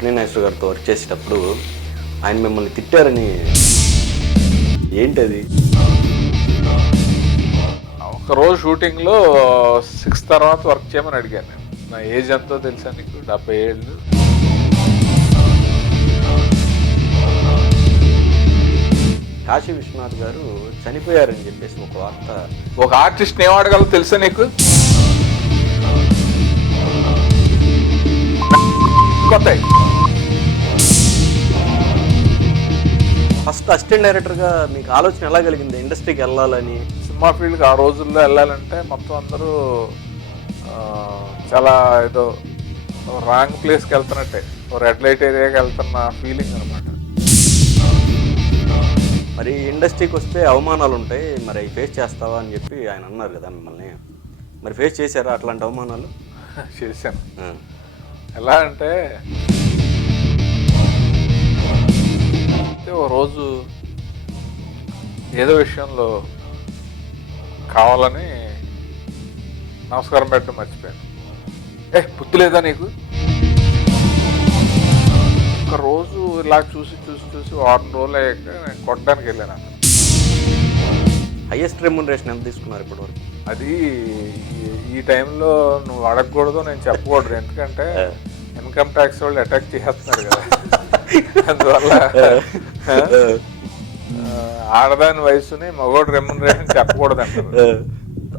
అక్కినేని నాగేశ్వర గారితో వర్క్ చేసేటప్పుడు ఆయన మిమ్మల్ని తిట్టారని ఏంటి అది? ఒకరోజు షూటింగ్లో 6 తర్వాత వర్క్ చేయమని అడిగాను నేను. నా ఏజ్ ఎంతో తెలుసా నీకు? 70 ఏళ్ళు. కాశీ విశ్వనాథ్ గారు చనిపోయారని చెప్పేసి ఒక వార్త. ఒక ఆర్టిస్ట్ని ఏం అడగాలో తెలుసా నీకు? కొత్తాయి. ఫస్ట్ అసిస్టెంట్ డైరెక్టర్గా మీకు ఆలోచన ఎలా కలిగింది ఇండస్ట్రీకి వెళ్ళాలని? సినిమా ఫీల్డ్కి ఆ రోజుల్లో వెళ్ళాలంటే మొత్తం అందరూ చాలా ఏదో రాంగ్ ప్లేస్కి వెళ్తున్నట్టే, రెడ్ లైట్ ఏరియాకి వెళ్తున్న ఫీలింగ్ అనమాట. మరి ఇండస్ట్రీకి వస్తే అవమానాలు ఉంటాయి, మరి అవి ఫేస్ చేస్తావా అని చెప్పి ఆయన అన్నారు కదా మిమ్మల్ని. మరి ఫేస్ చేశారా అట్లాంటి అవమానాలు? చేశాను. ఎలా అంటే ఓ రోజు ఏదో విషయంలో కావాలని నమస్కారం పెట్టడం మర్చిపోయాను. బుద్ధి లేదా నీకు? ఒక రోజు ఇలా చూసి వారం రోజులు అయ్యాక నేను కొట్టడానికి వెళ్ళాను. హైయెస్ట్ రెమ్యునరేషన్ ఎంత తీసుకున్నారు ఇప్పటివరకు? అది ఈ టైంలో నువ్వు అడగకూడదు, నేను చెప్పకూడదు, ఎందుకంటే ఇన్కమ్ ట్యాక్స్ వాళ్ళు అటాక్ చేస్తున్నారు కదా. అందువల్ల ఆడదాని వయసుని మగోడు రెమ్యునరేషన్ చెప్పకూడదు అంటారు.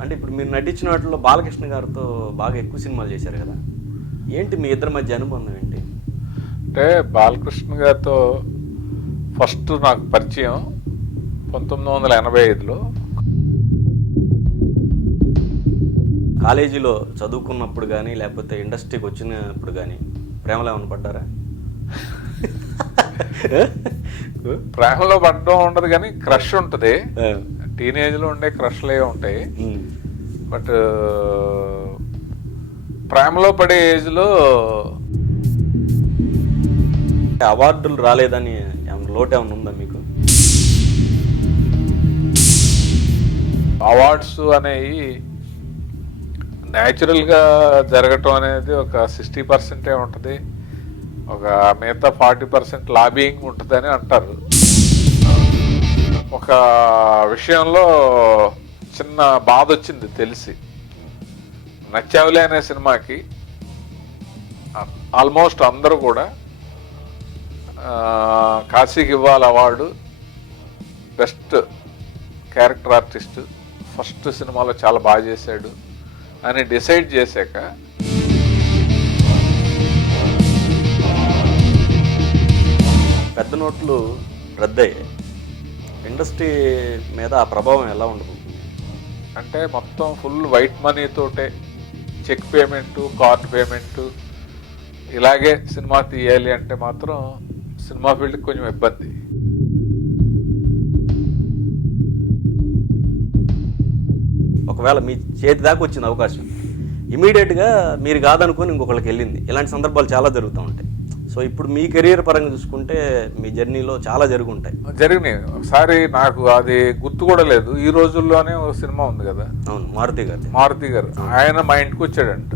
అంటే ఇప్పుడు మీరు నటించిన వాటిలో బాలకృష్ణ గారితో బాగా ఎక్కువ సినిమాలు చేశారు కదా, ఏంటి మీ ఇద్దరి మధ్య అనుబంధం ఏంటి? అంటే బాలకృష్ణ గారితో ఫస్ట్ నాకు పరిచయం 1985లో. కాలేజీలో చదువుకున్నప్పుడు కానీ లేకపోతే ఇండస్ట్రీకి వచ్చినప్పుడు కానీ ప్రేమలో ఏమైనా పడ్డారా? ప్రేమలో పడడం ఉండదు కానీ క్రష్ ఉంటుంది. టీనేజ్లో ఉండే క్రష్లే ఉంటాయి. బట్ ప్రేమలో పడే ఏజ్లో అవార్డులు రాలేదని ఏమైనా లోటు ఏమైనా ఉందా మీకు? అవార్డ్స్ అనేవి న్యాచురల్గా జరగటం అనేది ఒక 60% ఉంటుంది, ఒక మిగతా 40% లాబింగ్ ఉంటుందని అంటారు. ఒక విషయంలో చిన్న బాధ వచ్చింది తెలిసి. నచ్చావులే అనే సినిమాకి ఆల్మోస్ట్ అందరూ కూడా కాశీకి ఇవ్వాలి award, best character artist, first సినిమాలో చాలా బాగా చేశాడు అని డిసైడ్ చేశాక పెద్ద నోట్లు రద్దయ్యాయి. ఇండస్ట్రీ మీద ఆ ప్రభావం ఎలా ఉండబోతుంది? అంటే మొత్తం ఫుల్ వైట్ మనీతోటే, చెక్ పేమెంటు, కార్డ్ పేమెంటు, ఇలాగే సినిమా తీయాలి అంటే మాత్రం సినిమా ఫీల్డ్కి కొంచెం ఇబ్బంది. ఒకవేళ మీ చేతి దాకా వచ్చిన అవకాశం ఇమీడియట్గా మీరు కాదనుకొని ఇంకొకరికి వెళ్ళింది, ఇలాంటి సందర్భాలు చాలా జరుగుతూ ఉంటాయి. సో ఇప్పుడు మీ కెరీర్ పరంగా చూసుకుంటే మీ జర్నీలో చాలా జరిగినాయి. ఒకసారి నాకు అది గుర్తు కూడా లేదు, ఈ రోజుల్లోనే ఒక సినిమా ఉంది కదా, అవును, మారుతి గారు. ఆయన మా ఇంటికి వచ్చాడంట.